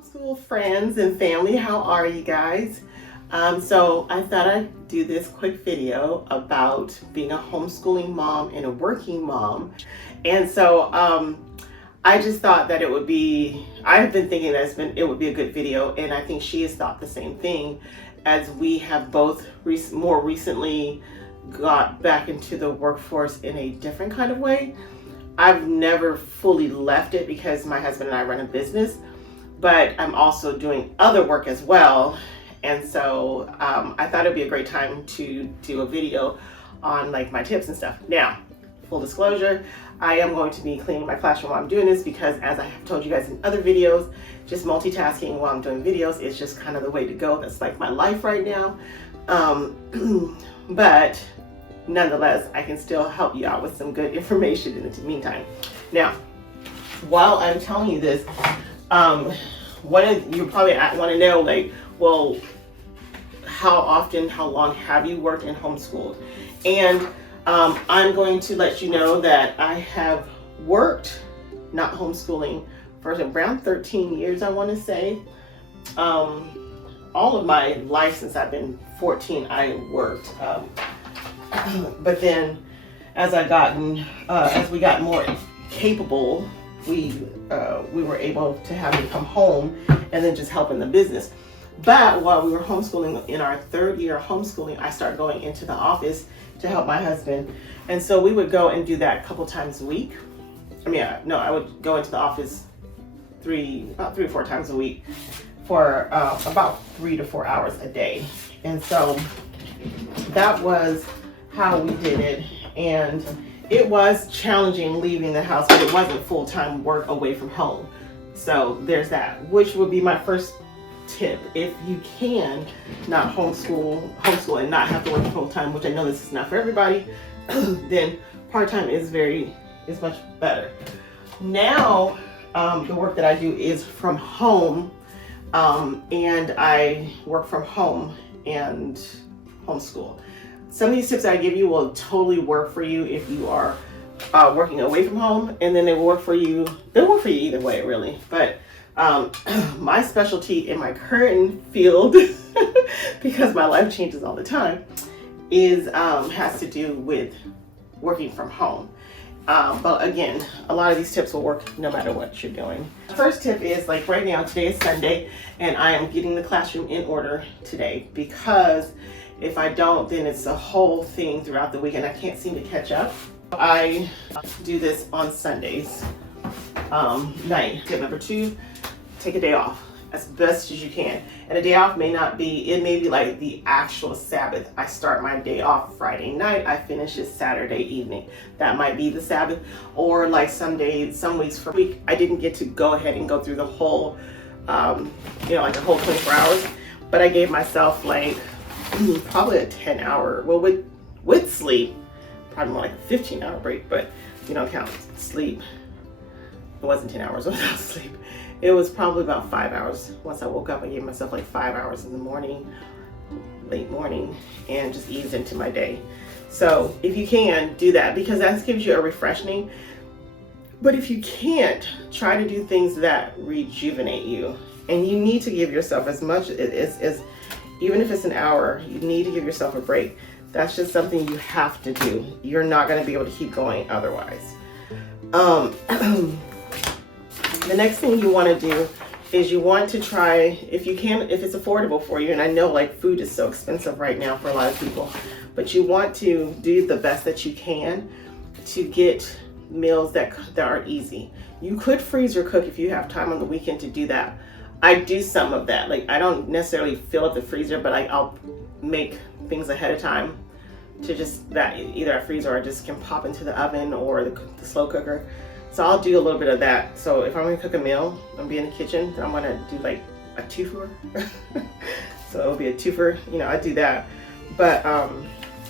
Homeschool friends and family, how are you guys? So I thought I'd do this quick video about being a homeschooling mom and a working mom. And so I just thought that it would be, I've been thinking that it would be a good video, and I think she has thought the same thing, as we have both more recently got back into the workforce in a different kind of way. I've never fully left it because my husband and I run a business, but I'm also doing other work as well. And so I thought it'd be a great time to do a video on like my tips and stuff. Now, full disclosure, I am going to be cleaning my classroom while I'm doing this because, as I have told you guys in other videos, just multitasking while I'm doing videos is just kind of the way to go. That's like my life right now. But nonetheless, I can still help you out with some good information in the meantime. Now, while I'm telling you this, you probably want to know, like, well, how long have you worked and homeschooled? And I'm going to let you know that I have worked, not homeschooling, for around 13 years, I want to say. All of my life since I've been 14, I worked. But then as we got more capable, we were able to have me come home and then just help in the business. But while we were homeschooling, in our third year of homeschooling, I started going into the office to help my husband. And so we would go and do that a couple times a week. I would go into the office about 3 or 4 times a week for about 3 to 4 hours a day. And so that was how we did it. And it was challenging leaving the house, but it wasn't full-time work away from home. So there's that, which would be my first tip. If you can not homeschool and not have to work full-time, which I know this is not for everybody, then part-time is much better. Now, the work that I do is from home, and I work from home and homeschool. Some of these tips I give you will totally work for you if you are working away from home, and then they will work for you. They'll work for you either way, really. But my specialty in my current field, because my life changes all the time, has to do with working from home. But again, a lot of these tips will work no matter what you're doing. First tip is, like, right now, today is Sunday, and I am getting the classroom in order today, because if I don't, then it's a whole thing throughout the week and I can't seem to catch up. I do this on Sundays night. Tip number 2, take a day off as best as you can. And a day off may be like the actual Sabbath. I start my day off Friday night, I finish it Saturday evening. That might be the Sabbath. Or like some weeks for a week, I didn't get to go ahead and go through the whole, like the whole 24 hours, but I gave myself like probably a 10-hour, well, with sleep, probably more like a 15-hour break, but you don't count sleep. It wasn't 10 hours without sleep. It was probably about 5 hours. Once I woke up, I gave myself like 5 hours in the morning, late morning, and just eased into my day. So if you can, do that, because that gives you a refreshing. But if you can't, try to do things that rejuvenate you. And you need to give yourself as much as even if it's an hour, you need to give yourself a break. That's just something you have to do. You're not going to be able to keep going otherwise. The next thing you want to do is you want to try, if you can, if it's affordable for you, and I know like food is so expensive right now for a lot of people, but you want to do the best that you can to get meals that are easy. You could freeze or cook if you have time on the weekend to do that. I do some of that. Like, I don't necessarily fill up the freezer, but I'll make things ahead of time to just that either I freeze or I just can pop into the oven or the slow cooker. So I'll do a little bit of that. So if I'm gonna cook a meal, I'm gonna be in the kitchen, then I'm gonna do like a twofer. So it'll be a twofer, I do that. But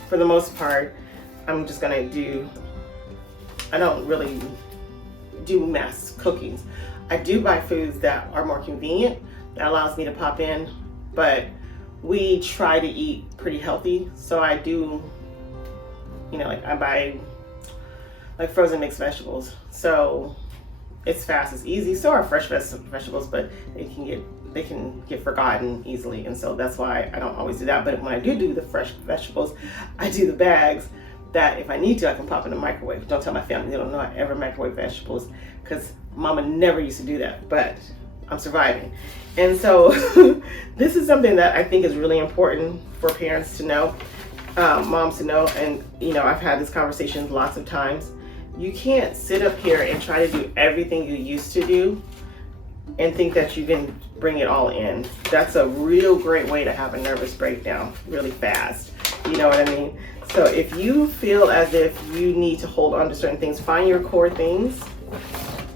for the most part, I'm just gonna I don't really do mass cookings. I do buy foods that are more convenient, that allows me to pop in, but we try to eat pretty healthy. So I do, like I buy like frozen mixed vegetables. So It's fast, it's easy. So are fresh vegetables, but they can get forgotten easily, and so that's why I don't always do that. But when I do the fresh vegetables, I do the bags that if I need to, I can pop in the microwave. Don't tell my family, they don't know I ever microwave vegetables, because Mama never used to do that, but I'm surviving. And so this is something that I think is really important for parents to know, moms to know. And I've had this conversation lots of times. You can't sit up here and try to do everything you used to do and think that you can bring it all in. That's a real great way to have a nervous breakdown really fast. You know what I mean? So if you feel as if you need to hold on to certain things, find your core things.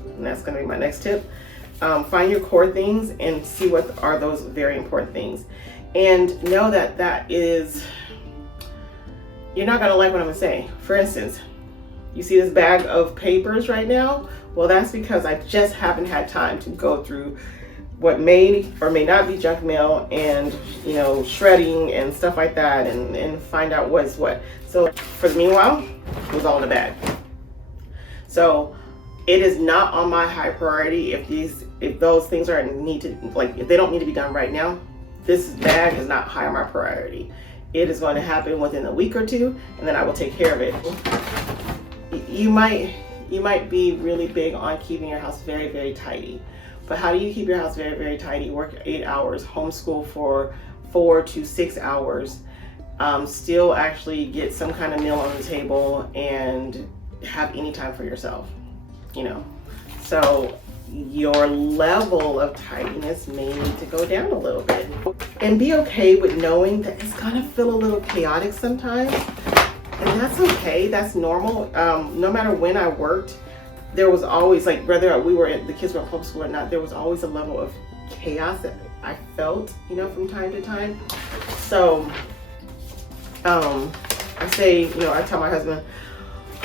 And that's going to be my next tip. Find your core things and see what are those very important things. And know that is, you're not going to like what I'm going to say. For instance, you see this bag of papers right now? Well, that's because I just haven't had time to go through what may or may not be junk mail and, shredding and stuff like that and find out what's what. So for the meanwhile, it was all in the bag. So it is not on my high priority if those things are if they don't need to be done right now. This bag is not high on my priority. It is going to happen within a week or two, and then I will take care of it. You might be really big on keeping your house very, very tidy. But how do you keep your house very, very tidy? Work 8 hours, homeschool for 4 to 6 hours, still actually get some kind of meal on the table and have any time for yourself, So your level of tidiness may need to go down a little bit. And be okay with knowing that it's gonna feel a little chaotic sometimes. And that's okay, that's normal. No matter when I worked, there was always, whether the kids were in homeschool or not, there was always a level of chaos that I felt, from time to time. So, I say, I tell my husband,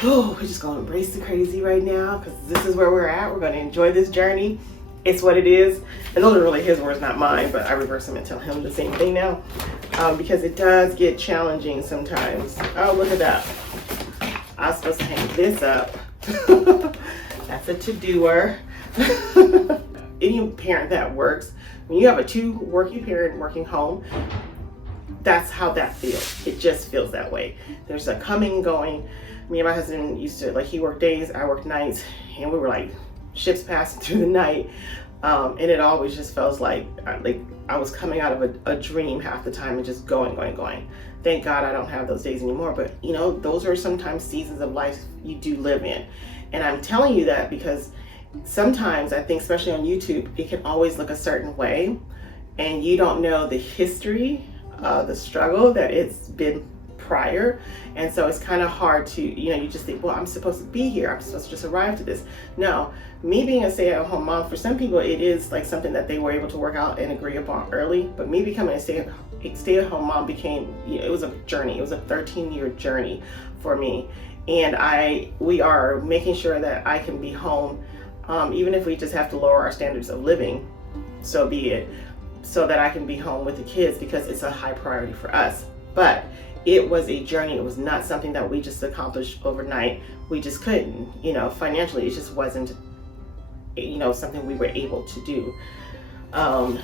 we're just gonna embrace the crazy right now, because this is where we're at. We're gonna enjoy this journey. It's what it is. And those are really his words, not mine, but I reverse them and tell him the same thing now. Because it does get challenging sometimes. Oh, look at that. I was supposed to hang this up. That's a to-doer. Any parent that works, when you have a working parent working home, that's how that feels. It just feels that way. There's a coming and going. Me and my husband used to, he worked days, I worked nights, and we were like ships passing through the night. And it always just feels like I was coming out of a dream half the time and just going. Thank God I don't have those days anymore. But those are sometimes seasons of life you do live in. And I'm telling you that because sometimes I think, especially on YouTube, it can always look a certain way, and you don't know the history, the struggle that it's been prior. And so it's kind of hard to, you just think, well, I'm supposed to be here. I'm supposed to just arrive to this. No, me being a stay-at-home mom, for some people, it is something that they were able to work out and agree upon early. But me becoming a stay-at-home mom became, it was a journey. It was a 13-year journey for me. And we are making sure that I can be home, even if we just have to lower our standards of living, so be it, so that I can be home with the kids, because it's a high priority for us. But it was a journey. It was not something that we just accomplished overnight. We just couldn't, financially, it just wasn't, something we were able to do. And,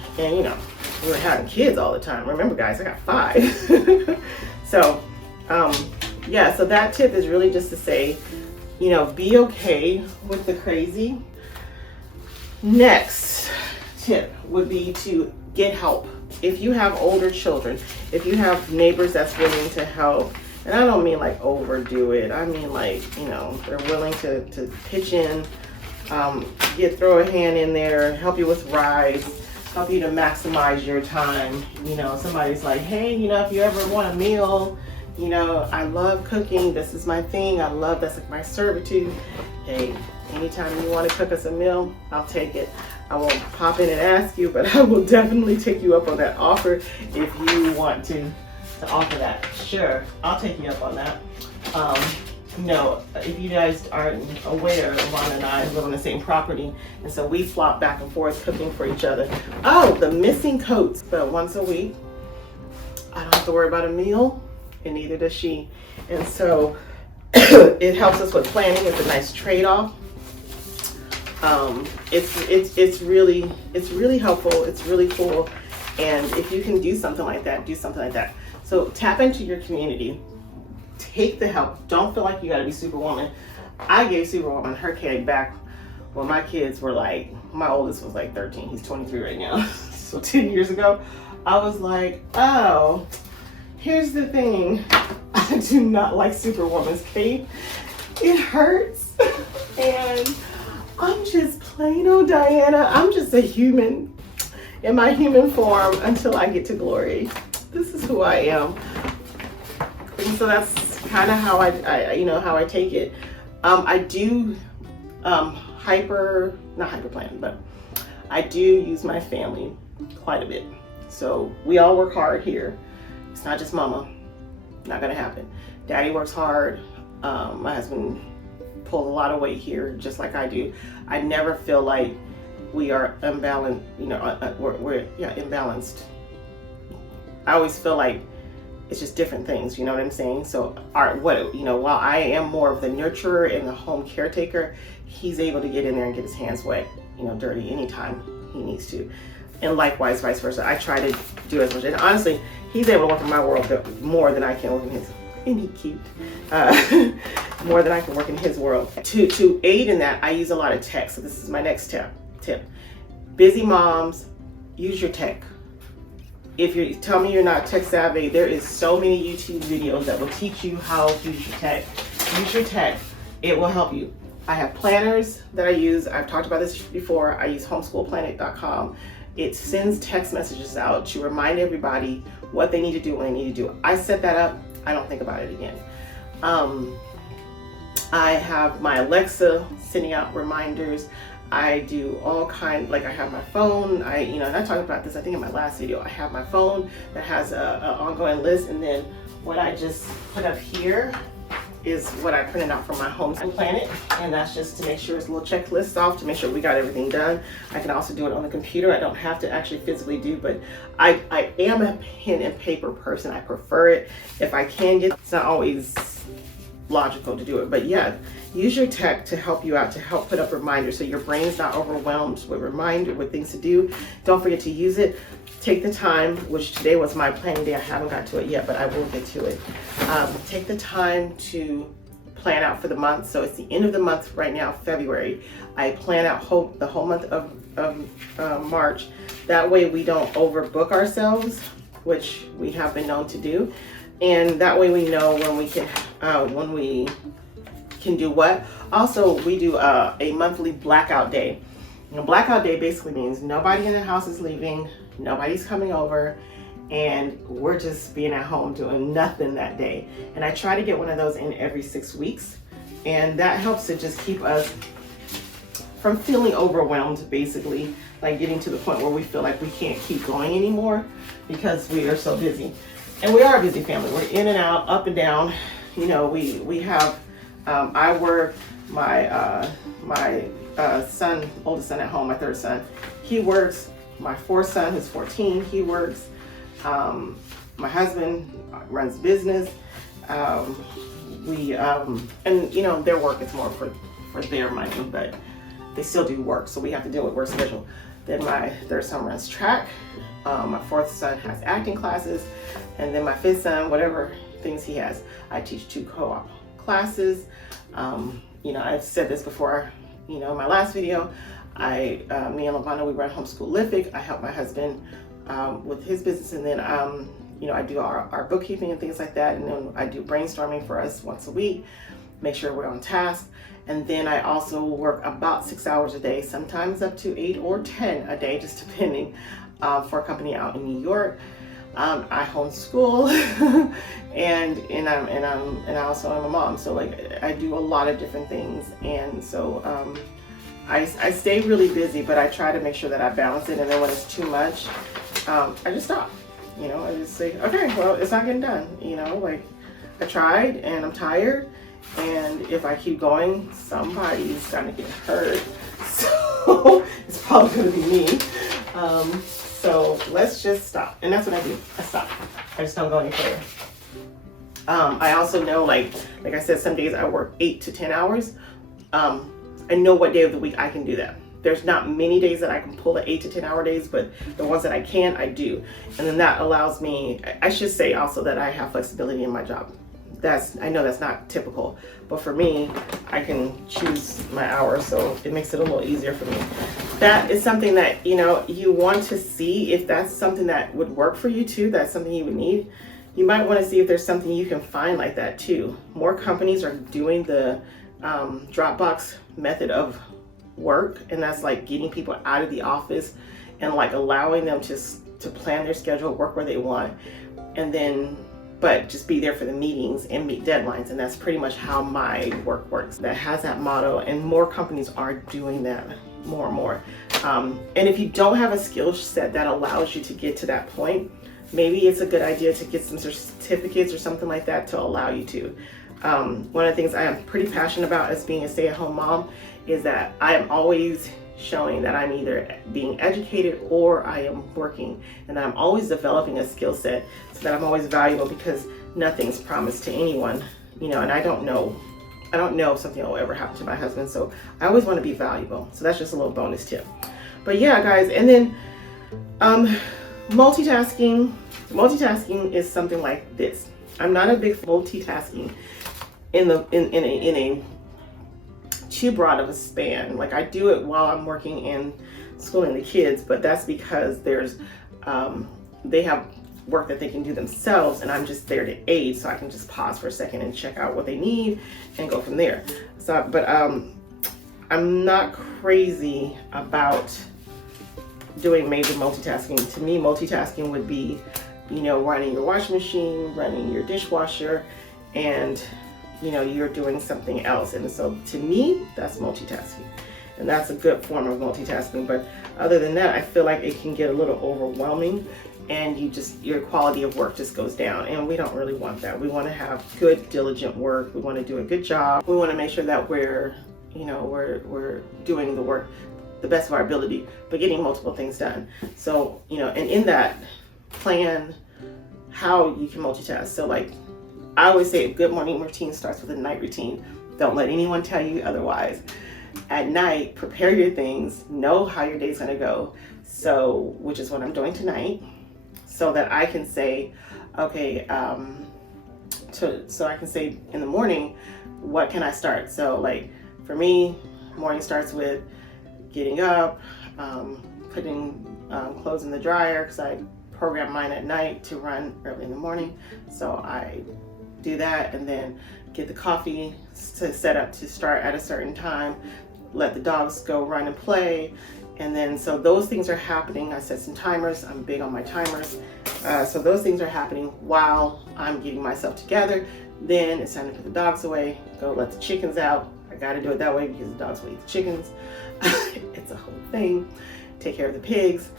we were having kids all the time. Remember, guys, I got 5. So, yeah, so that tip is really just to say, be okay with the crazy. Next tip would be to get help. If you have older children, if you have neighbors that's willing to help, and I don't mean overdo it, I mean they're willing to pitch in, throw a hand in there, help you with rides, help you to maximize your time. Somebody's like, hey, if you ever want a meal, I love cooking, this is my thing, that's my servitude. Hey, anytime you want to cook us a meal, I'll take it. I won't pop in and ask you, but I will definitely take you up on that offer if you want to offer that. Sure, I'll take you up on that. If you guys aren't aware, Lavonda and I live on the same property, and so we flop back and forth cooking for each other. Oh, the missing coats. But once a week, I don't have to worry about a meal, and neither does she. And so it helps us with planning. It's a nice trade-off. It's really helpful. It's really cool. And if you can do something like that, do something like that. So tap into your community. Take the help. Don't feel like you got to be Superwoman. I gave Superwoman her cake back when my kids were like, my oldest was like 13. He's 23 right now. So 10 years ago, I was like, oh, here's the thing. I do not like Superwoman's cake. It hurts. And I'm just plain old Diana. I'm just a human in my human form until I get to glory. This is who I am. And so that's kind of how how I take it. I do not hyperplan, but I do use my family quite a bit. So we all work hard here. It's not just mama. Not gonna happen. Daddy works hard. My husband pulls a lot of weight here, just like I do. I never feel like we are unbalanced. We're imbalanced. I always feel like it's just different things. You know what I'm saying? So while I am more of the nurturer and the home caretaker, he's able to get in there and get his hands wet, dirty anytime he needs to. And likewise, vice versa. I try to do as much. And honestly, he's able to work in my world more than I can work in his. Isn't he cute? More than I can work in his world. To aid in that, I use a lot of tech. So this is my next tip. Busy moms, use your tech. If you tell me you're not tech savvy, there is so many YouTube videos that will teach you how to use your tech. Use your tech. It will help you. I have planners that I use. I've talked about this before. I use homeschoolplanet.com. It sends text messages out to remind everybody what they need to do when they need to do. I set that up. I don't think about it again. I have my Alexa sending out reminders. I do all kinds, like I have my phone, and I talked about this, I think in my last video, I have my phone that has an ongoing list, and then what I just put up here is what I printed out from my Homeschool Planet, and that's just to make sure it's a little checklist off to make sure we got everything done. I can also do it on the computer. I don't have to actually physically do, but I am a pen and paper person. I prefer it. If I can get, it's not always logical to do it, but yeah, use your tech to help you out, to help put up reminders so your brain's not overwhelmed with things to do. Don't forget to use it. Take the time, which today was my planning day. I haven't got to it yet, but I will get to it. Take the time to plan out for the month. So it's the end of the month right now, February. I plan out the whole month of March. That way we don't overbook ourselves, which we have been known to do. And that way we know when we can do what. Also, we do a monthly blackout day. Blackout day basically means nobody in the house is leaving, nobody's coming over, and we're just being at home doing nothing that day. And I try to get one of those in every 6 weeks, and that helps to just keep us from feeling overwhelmed, basically, like getting to the point where we feel like we can't keep going anymore because we are so busy. And we are a busy family. We're in and out, up and down. We have, I work, my son, oldest son at home, my third son, he works. My fourth son, who's 14, he works. My husband runs business. And their work is more for their money, but they still do work, so we have to deal with work schedule. Then my third son runs track. My fourth son has acting classes, and then my fifth son, whatever things he has. I teach 2 co-op classes. I've said this before, in my last video. Me and Lavonda, we run Homeschoolific. I help my husband with his business, and then I do our bookkeeping and things like that, and then I do brainstorming for us once a week, make sure we're on task. And then I also work about 6 hours a day, sometimes up to 8 or 10 a day, just depending, for a company out in New York. I homeschool, and I also am a mom. So I do a lot of different things, and so I stay really busy, but I try to make sure that I balance it. And then when it's too much, I just stop. I just say, okay, well, it's not getting done. I tried, and I'm tired. And if I keep going, somebody's gonna get hurt. So it's probably gonna be me. So let's just stop. And that's what I do. I stop. I just don't go any further. I also know, like I said, some days I work 8 to 10 hours. I know what day of the week I can do that. There's not many days that I can pull the 8 to 10 hour days, but the ones that I can, I do. And then that allows me, I should say also that I have flexibility in my job. I know that's not typical, but for me, I can choose my hours, so it makes it a little easier for me. That is something that, you know, you want to see if that's something that would work for you too, that's something you would need. You might want to see if there's something you can find like that too. More companies are doing the Dropbox method of work, and that's like getting people out of the office and like allowing them to plan their schedule, work where they want, and then but just be there for the meetings and meet deadlines. And that's pretty much how my work works. That has that motto, and more companies are doing that more and more. And if you don't have a skill set that allows you to get to that point, maybe it's a good idea to get some certificates or something like that to allow you to. One of the things I am pretty passionate about as being a stay-at-home mom is that I am always showing that I'm either being educated or I am working, and I'm always developing a skill set so that I'm always valuable, because nothing's promised to anyone, you know, and I don't know if something will ever happen to my husband, so I always want to be valuable. So that's just a little bonus tip. But yeah, guys, and then multitasking is something like this. I'm not a big multitasking in a too broad of a span. Like, I do it while I'm working and schooling the kids, but that's because there's they have work that they can do themselves, and I'm just there to aid, so I can just pause for a second and check out what they need and go from there. So, but I'm not crazy about doing major multitasking. To me, multitasking would be, you know, running your washing machine, running your dishwasher, and you know, you're doing something else. And so to me, that's multitasking, and that's a good form of multitasking. But other than that, I feel like it can get a little overwhelming, and your quality of work just goes down, and we don't really want that. We want to have good, diligent work. We want to do a good job. We want to make sure that we're doing the work the best of our ability, but getting multiple things done. So, you know, and in that, plan how you can multitask. So like, I always say a good morning routine starts with a night routine. Don't let anyone tell you otherwise. At night, prepare your things, know how your day's gonna go. So, which is what I'm doing tonight, so that I can say, okay, so I can say in the morning, what can I start? So like, for me, morning starts with getting up, putting clothes in the dryer, because I program mine at night to run early in the morning. So I do that, and then get the coffee to set up to start at a certain time, let the dogs go run and play, and then so those things are happening. I set some timers. I'm big on my timers. So those things are happening while I'm getting myself together. Then it's time to put the dogs away, go let the chickens out. I got to do it that way because the dogs will eat the chickens. It's a whole thing. Take care of the pigs,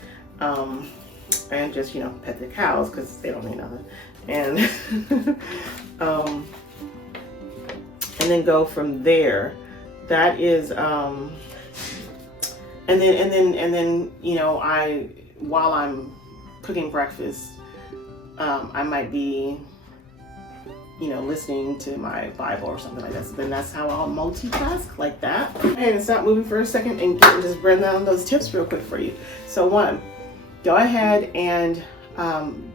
and just, you know, pet the cows because they don't need nothing. And and then go from there. That is and then you know, while I'm cooking breakfast, I might be, you know, listening to my Bible or something like that. So then that's how I'll multitask like that. And stop moving for a second and just run down those tips real quick for you. So one, go ahead and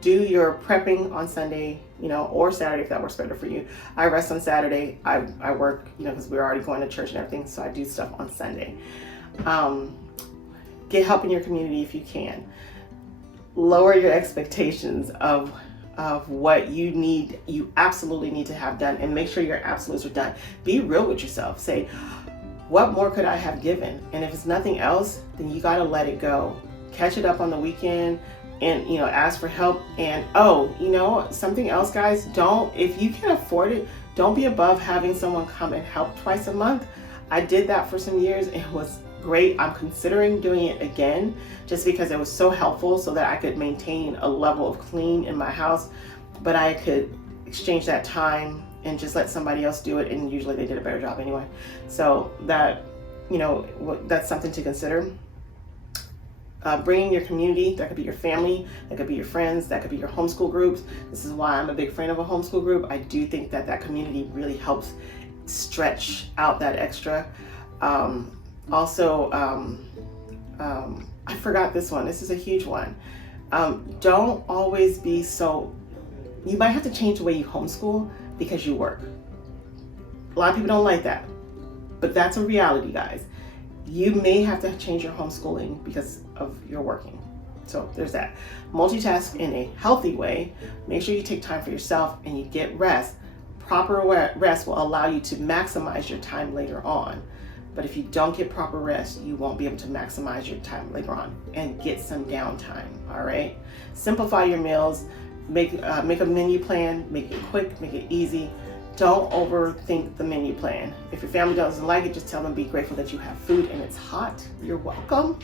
do your prepping on Sunday, you know, or Saturday if that works better for you. I rest on Saturday. I work, you know, because we're already going to church and everything, so I do stuff on Sunday. Get help in your community if you can. Lower your expectations of what you absolutely need to have done, and make sure your absolutes are done. Be real with yourself. Say, what more could I have given? And if it's nothing else, then you got to let it go. Catch it up on the weekend, and, you know, ask for help. And oh, you know, something else, guys, if you can afford it, don't be above having someone come and help twice a month. I did that for some years. It was great. I'm considering doing it again, just because it was so helpful, so that I could maintain a level of clean in my house, but I could exchange that time and just let somebody else do it, and usually they did a better job anyway. So that, you know, that's something to consider. Bringing your community, that could be your family, that could be your friends, that could be your homeschool groups. This is why I'm a big fan of a homeschool group. I do think that community really helps stretch out that extra. Also, I forgot this one. This is a huge one. Don't always be so, you might have to change the way you homeschool because you work. A lot of people don't like that, but that's a reality, guys. You may have to change your homeschooling because of your working. So there's that. Multitask in a healthy way. Make sure you take time for yourself and you get rest. Proper rest will allow you to maximize your time later on. But if you don't get proper rest, you won't be able to maximize your time later on and get some downtime, all right? Simplify your meals. Make a menu plan. Make it quick, make it easy. Don't overthink the menu plan. If your family doesn't like it, just tell them be grateful that you have food and it's hot. You're welcome.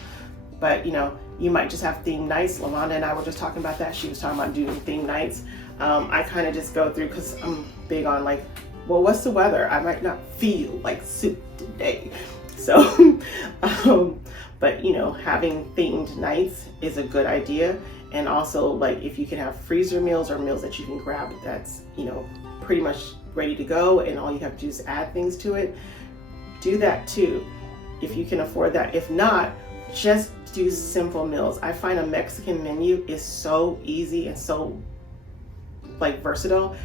But you might just have theme nights. Lavonda and I were just talking about that. She was talking about doing theme nights. I kind of just go through because I'm big on like, well, what's the weather? I might not feel like soup today. So, but having themed nights is a good idea. And also, like, if you can have freezer meals or meals that you can grab that's, pretty much ready to go and all you have to do is add things to it, do that too, if you can afford that. If not, just do simple meals. I find a Mexican menu is so easy and so like versatile.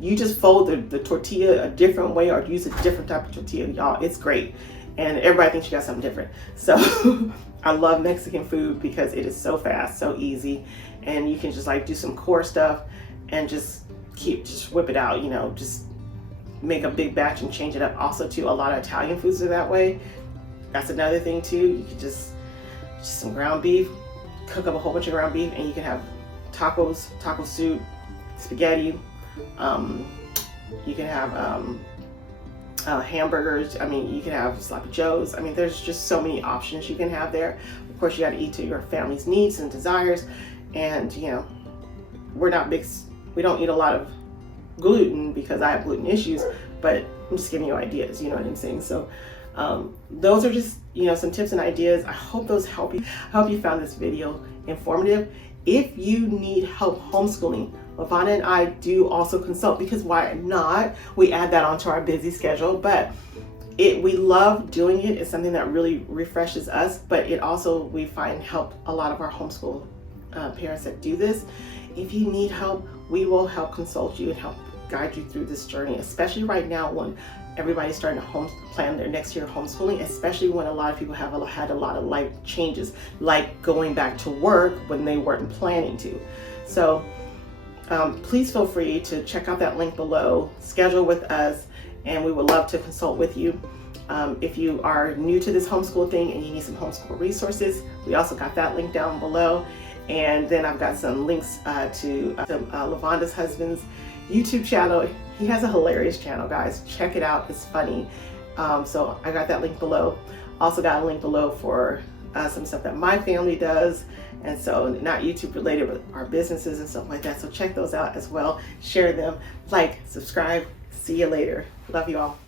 You just fold the tortilla a different way or use a different type of tortilla, y'all. It's great. And everybody thinks you got something different. So I love Mexican food because it is so fast, so easy. And you can just like do some core stuff and just whip it out, just make a big batch and change it up. Also too, a lot of Italian foods are that way. That's another thing too. You can just some ground beef, cook up a whole bunch of ground beef, and you can have tacos, taco soup, spaghetti. You can have hamburgers. I mean, you can have sloppy joes. I mean, there's just so many options you can have there. Of course, you got to eat to your family's needs and desires. And we don't eat a lot of gluten because I have gluten issues, but I'm just giving you ideas, you know what I'm saying? So those are just some tips and ideas. I hope those help you. I hope you found this video informative. If you need help homeschooling, Lavonda and I do also consult, because why not? We add that onto our busy schedule, but we love doing it. It's something that really refreshes us, but it also, we find, help a lot of our homeschool parents that do this. If you need help, we will help consult you and help guide you through this journey, especially right now when everybody's starting to plan their next year of homeschooling, especially when a lot of people have had a lot of life changes, like going back to work when they weren't planning to. So please feel free to check out that link below, schedule with us, and we would love to consult with you. If you are new to this homeschool thing and you need some homeschool resources, we also got that link down below. And then I've got some links to Lavonda's husband's YouTube channel. He has a hilarious channel, guys. Check it out. It's funny. So I got that link below. Also got a link below for some stuff that my family does. And so not YouTube related, but our businesses and stuff like that. So check those out as well. Share them, like, subscribe. See you later. Love you all.